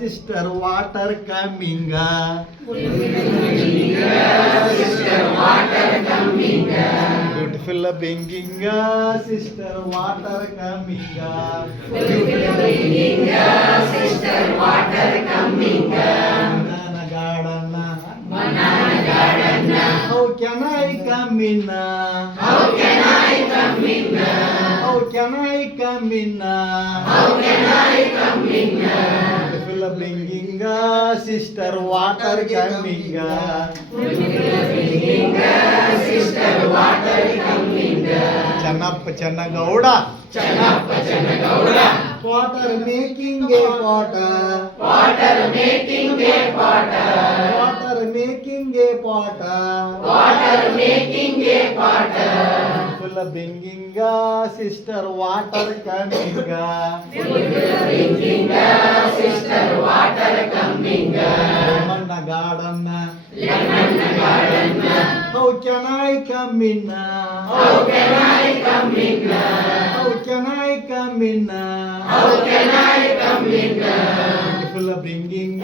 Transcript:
sister, water coming. Beautiful bringing, sister, water coming. Banana garden. How can I come in? How can I come in? Beautiful bringing, sister, water coming. Channappa Channagowda. Water making a potter. Full of bringing, sister, water coming. Lemon garden. How can I come in? Full of bringing.